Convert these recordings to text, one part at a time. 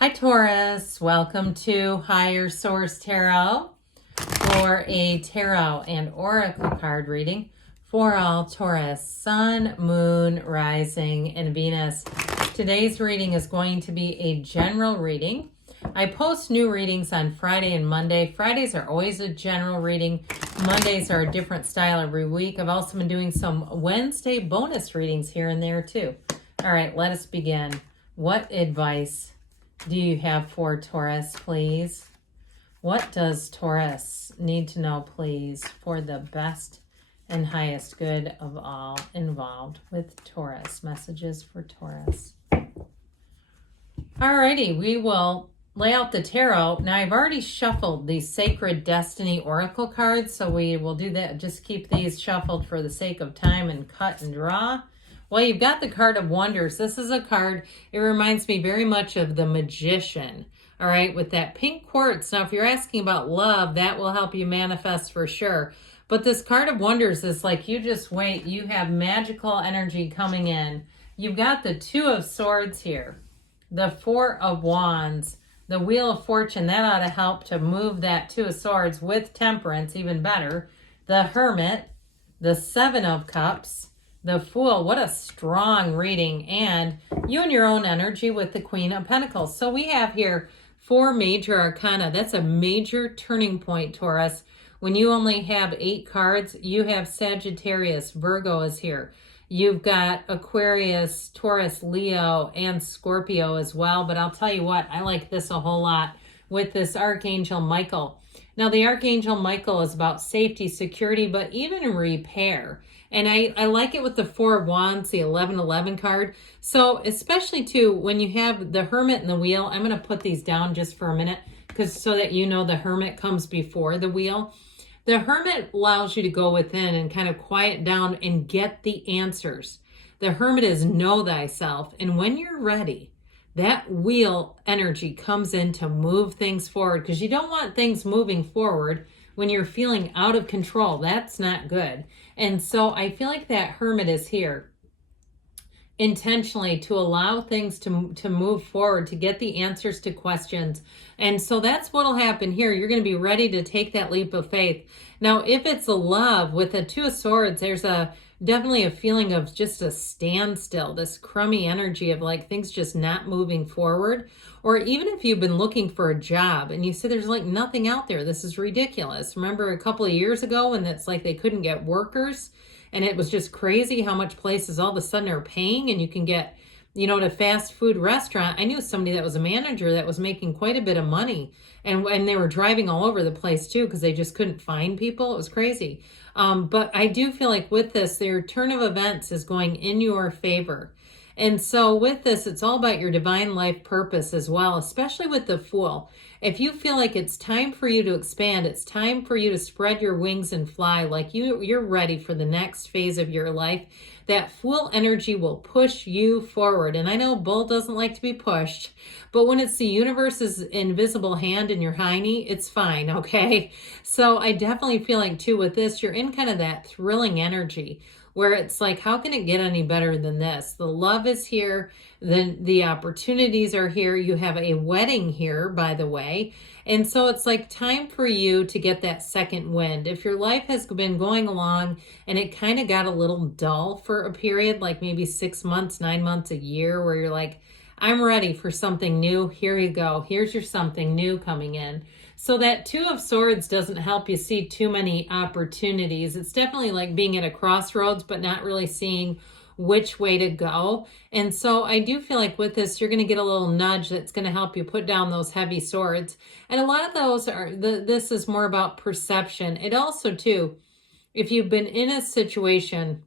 Hi Taurus, welcome to Higher Source Tarot for a tarot and oracle card reading for all Taurus, Sun, Moon, Rising, and Venus. Today's reading is going to be a general reading. I post new readings on Friday and Monday. Fridays are always a general reading. Mondays are a different style every week. I've also been doing some Wednesday bonus readings here and there too. All right, let us begin. What advice do you have for Taurus, please? What does Taurus need to know, please, for the best and highest good of all involved with Taurus? Messages for Taurus. Alrighty, we will lay out the tarot. Now, I've already shuffled the Sacred Destiny Oracle cards, so we will do that. Just keep these shuffled for the sake of time and cut and draw. Well, you've got the card of wonders. This is a card, it reminds me very much of the Magician, all right, with that pink quartz. Now, if you're asking about love, that will help you manifest for sure. But this card of wonders is like, you just wait. You have magical energy coming in. You've got the Two of Swords here, the Four of Wands, the Wheel of Fortune. That ought to help to move that Two of Swords with Temperance, even better. The Hermit, the Seven of Cups, the Fool. What a strong reading. And you and your own energy with the Queen of Pentacles. So we have here 4 major arcana. That's a major turning point, Taurus. When you only have 8 cards, you have Sagittarius, Virgo is here. You've got Aquarius, Taurus, Leo, and Scorpio as well. But I'll tell you what, I like this a whole lot with this Archangel Michael. Now, the Archangel Michael is about safety, security, but even repair. And I like it with the Four of Wands, the 1111 card. So especially too, when you have the Hermit and the Wheel, I'm going to put these down just for a minute because so that you know the Hermit comes before the Wheel. The Hermit allows you to go within and kind of quiet down and get the answers. The Hermit is know thyself. And when you're ready, that Wheel energy comes in to move things forward, because you don't want things moving forward when you're feeling out of control. That's not good. And so I feel like that Hermit is here intentionally to allow things to move forward, to get the answers to questions. And so that's what'll happen here. You're going to be ready to take that leap of faith. Now, if it's a love with the Two of Swords, there's definitely a feeling of just a standstill, this crummy energy of like things just not moving forward. Or even if you've been looking for a job and you say there's like nothing out there, this is ridiculous. Remember a couple of years ago when it's like they couldn't get workers and it was just crazy how much places all of a sudden are paying and you can get, at a fast food restaurant. I knew somebody that was a manager that was making quite a bit of money and they were driving all over the place too because they just couldn't find people. It was crazy. But I do feel like with this, their turn of events is going in your favor. And so with this, it's all about your divine life purpose as well, especially with the Fool. If you feel like it's time for you to expand, it's time for you to spread your wings and fly, like you're ready for the next phase of your life, that Fool energy will push you forward. And I know Bull doesn't like to be pushed, but when it's the universe's invisible hand in your hiney, it's fine, okay? So I definitely feel like too with this, you're in kind of that thrilling energy where it's like, how can it get any better than this? The love is here. Then the opportunities are here. You have a wedding here, by the way. And so it's like time for you to get that second wind. If your life has been going along and it kind of got a little dull for a period, like maybe 6 months, 9 months, a year, where you're like, I'm ready for something new. Here you go. Here's your something new coming in. So that Two of Swords doesn't help you see too many opportunities. It's definitely like being at a crossroads, but not really seeing which way to go. And so I do feel like with this, you're going to get a little nudge that's going to help you put down those heavy swords. And a lot of those are, this is more about perception. It also too, if you've been in a situation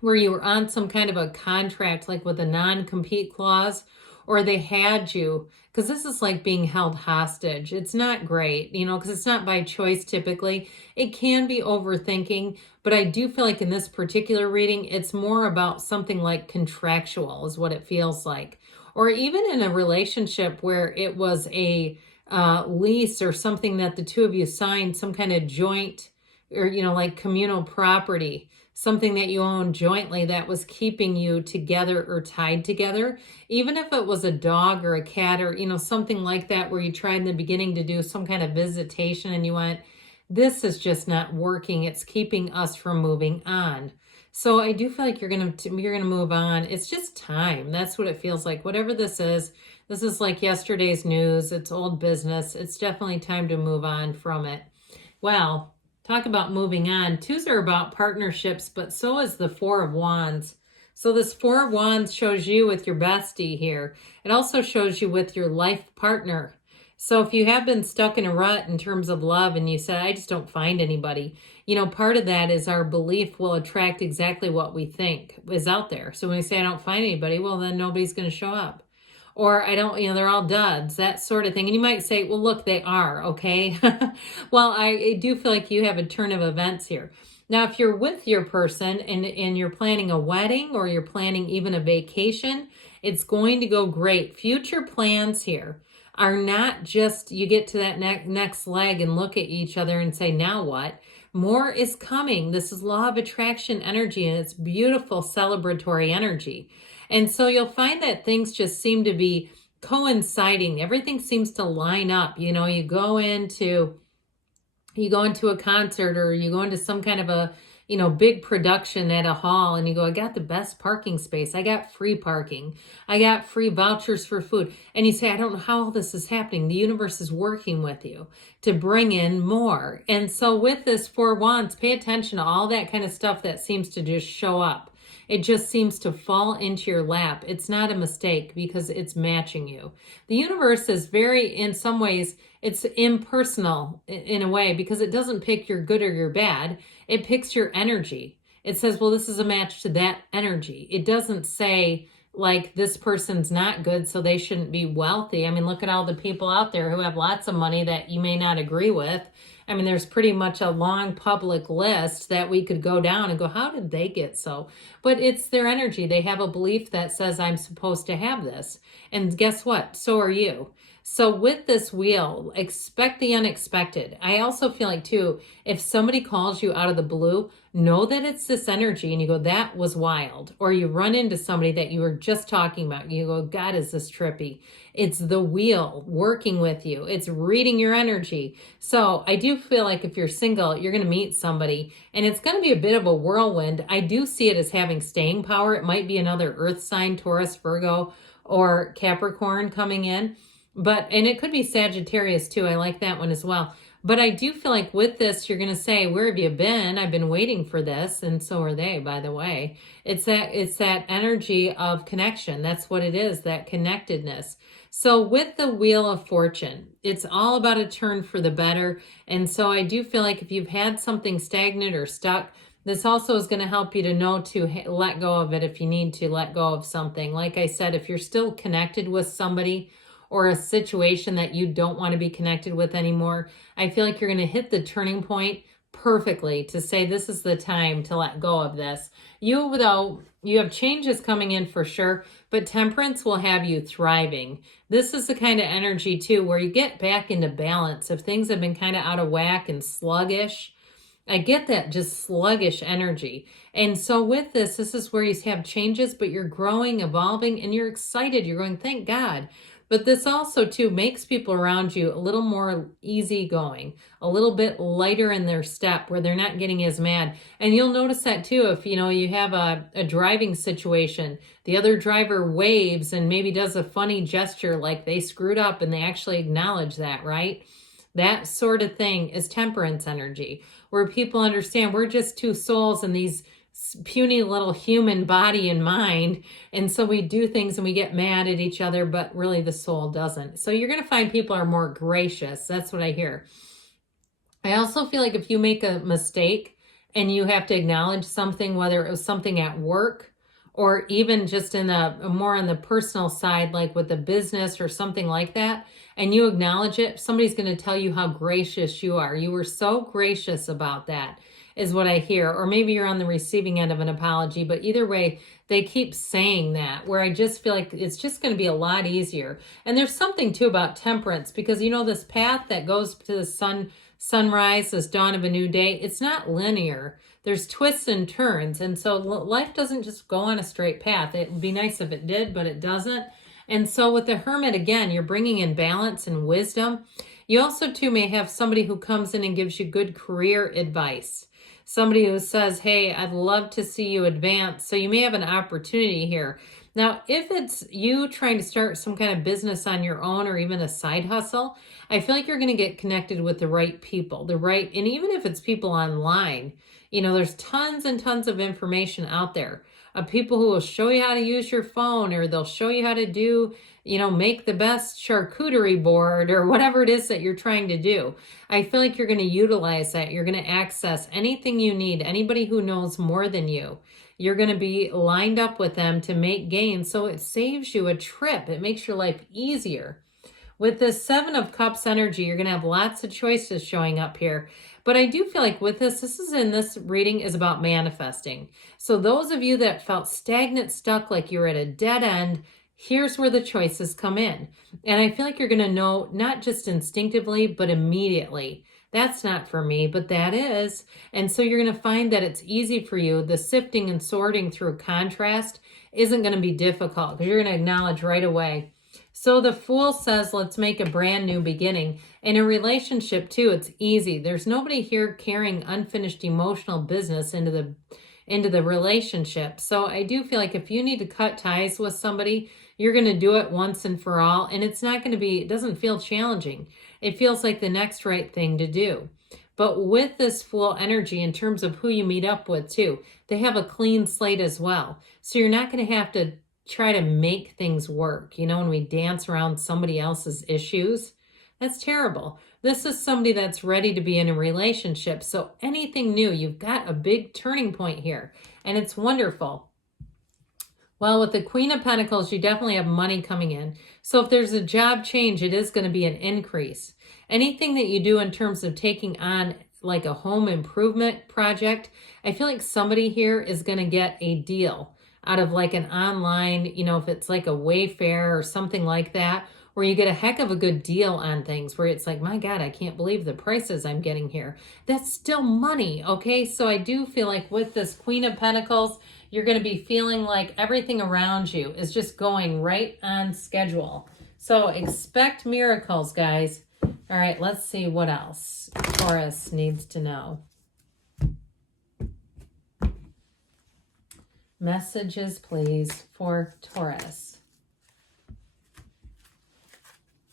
where you were on some kind of a contract, like with a non-compete clause, or they had you, because this is like being held hostage. It's not great, because it's not by choice typically. It can be overthinking, but I do feel like in this particular reading, it's more about something like contractual is what it feels like. Or even in a relationship where it was a lease or something that the two of you signed, some kind of joint or, like communal property. something that you own jointly that was keeping you together or tied together. Even if it was a dog or a cat or, something like that, where you tried in the beginning to do some kind of visitation and you went, this is just not working. It's keeping us from moving on. So I do feel like you're going to move on. It's just time. That's what it feels like. Whatever this is like yesterday's news. It's old business. It's definitely time to move on from it. Well, talk about moving on. Twos are about partnerships, but so is the Four of Wands. So this Four of Wands shows you with your bestie here. It also shows you with your life partner. So if you have been stuck in a rut in terms of love and you said, I just don't find anybody, part of that is our belief will attract exactly what we think is out there. So when we say, I don't find anybody, well, then nobody's going to show up. Or I don't, they're all duds, that sort of thing. And you might say, well, look, they are, okay? Well, I do feel like you have a turn of events here. Now, if you're with your person and you're planning a wedding or you're planning even a vacation, it's going to go great. Future plans here are not just you get to that next leg and look at each other and say, now what? More is coming. This is law of attraction energy, and it's beautiful celebratory energy. And so you'll find that things just seem to be coinciding. Everything seems to line up. You go into a concert or you go into some kind of a, big production at a hall and you go, I got the best parking space. I got free parking. I got free vouchers for food. And you say, I don't know how all this is happening. The universe is working with you to bring in more. And so with this Four Wands, pay attention to all that kind of stuff that seems to just show up. It just seems to fall into your lap. It's not a mistake because it's matching you. The universe is very, in some ways, it's impersonal in a way because it doesn't pick your good or your bad. It picks your energy. It says, well, this is a match to that energy. It doesn't say, like, this person's not good, so they shouldn't be wealthy. I mean, look at all the people out there who have lots of money that you may not agree with. I mean, there's pretty much a long public list that we could go down and go, how did they get so? But it's their energy. They have a belief that says, I'm supposed to have this. And guess what? So are you. So with this wheel, expect the unexpected. I also feel like, too, if somebody calls you out of the blue, know that it's this energy and you go, that was wild. Or you run into somebody that you were just talking about. You go, God, is this trippy? It's the wheel working with you. It's reading your energy. So I do feel like if you're single, you're going to meet somebody and it's going to be a bit of a whirlwind. I do see it as having staying power. It might be another earth sign, Taurus, Virgo, or Capricorn coming in. And it could be Sagittarius too. I like that one as well. But I do feel like with this, you're going to say, where have you been? I've been waiting for this. And so are they, by the way. It's that energy of connection. That's what it is, that connectedness. So with the Wheel of Fortune, it's all about a turn for the better. And so I do feel like if you've had something stagnant or stuck, this also is going to help you to know to let go of it if you need to let go of something. Like I said, if you're still connected with somebody, or a situation that you don't want to be connected with anymore, I feel like you're going to hit the turning point perfectly to say this is the time to let go of this. You have changes coming in for sure, but Temperance will have you thriving. This is the kind of energy too where you get back into balance. If things have been kind of out of whack and sluggish, I get that just sluggish energy. And so with this is where you have changes, but you're growing, evolving, and you're excited. You're going, thank God. But this also, too, makes people around you a little more easygoing, a little bit lighter in their step where they're not getting as mad. And you'll notice that, too, if, you have a driving situation, the other driver waves and maybe does a funny gesture like they screwed up and they actually acknowledge that, right? That sort of thing is Temperance energy, where people understand we're just two souls in these puny little human body and mind. And so we do things and we get mad at each other, but really the soul doesn't. So you're going to find people are more gracious. That's what I hear. I also feel like if you make a mistake and you have to acknowledge something, whether it was something at work or even just in more on the personal side, like with the business or something like that, and you acknowledge it, somebody's going to tell you how gracious you are. You were so gracious about that, is what I hear. Or maybe you're on the receiving end of an apology, but either way, they keep saying that, where I just feel like it's just going to be a lot easier. And there's something too about Temperance, because this path that goes to the sunrise, this dawn of a new day, it's not linear. there's twists and turns. And so life doesn't just go on a straight path. It would be nice if it did, but it doesn't. And so with the Hermit, again, you're bringing in balance and wisdom. You also, too, may have somebody who comes in and gives you good career advice. Somebody who says, hey, I'd love to see you advance. So you may have an opportunity here. Now, if it's you trying to start some kind of business on your own or even a side hustle, I feel like you're going to get connected with the right people, and even if it's people online, there's tons and tons of information out there of people who will show you how to use your phone, or they'll show you how to do, make the best charcuterie board or whatever it is that you're trying to do. I feel like you're going to utilize that. You're going to access anything you need, anybody who knows more than you. You're going to be lined up with them to make gains. So it saves you a trip. It makes your life easier. With this Seven of Cups energy, you're going to have lots of choices showing up here. But I do feel like with this reading is about manifesting. So those of you that felt stagnant, stuck, like you're at a dead end, here's where the choices come in. And I feel like you're going to know, not just instinctively, but immediately. That's not for me, but that is. And so you're going to find that it's easy for you. The sifting and sorting through contrast isn't going to be difficult because you're going to acknowledge right away. So the Fool says, let's make a brand new beginning. In a relationship, too, it's easy. There's nobody here carrying unfinished emotional business into the relationship. So I do feel like if you need to cut ties with somebody, you're going to do it once and for all. And it's not going to be, it doesn't feel challenging. It feels like the next right thing to do. But with this Fool energy, in terms of who you meet up with, too, they have a clean slate as well. So you're not going to have to try to make things work. When we dance around somebody else's issues, that's terrible. This is somebody that's ready to be in a relationship. So anything new, you've got a big turning point here, and it's wonderful. Well, with the Queen of Pentacles, you definitely have money coming in. So if there's a job change, it is going to be an increase. Anything that you do in terms of taking on like a home improvement project, I feel like somebody here is going to get a deal out of like an online, if it's like a Wayfair or something like that, where you get a heck of a good deal on things where it's like, my God, I can't believe the prices I'm getting here. That's still money, okay? So I do feel like with this Queen of Pentacles, you're going to be feeling like everything around you is just going right on schedule. So expect miracles, guys. All right, let's see what else Taurus needs to know. Messages, please, for Taurus.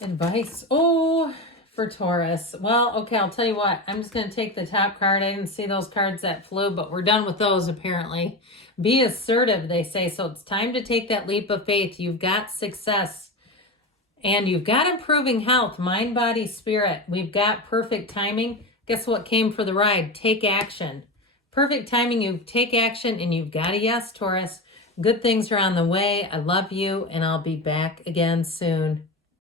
Advice. For Taurus. Well, okay, I'll tell you what. I'm just going to take the top card. I didn't see those cards that flew, but we're done with those apparently. Be assertive, they say. So it's time to take that leap of faith. You've got success. And you've got improving health, mind, body, spirit. We've got perfect timing. Guess what came for the ride? Take action. Perfect timing, you take action, and you've got a yes, Taurus. Good things are on the way. I love you, and I'll be back again soon.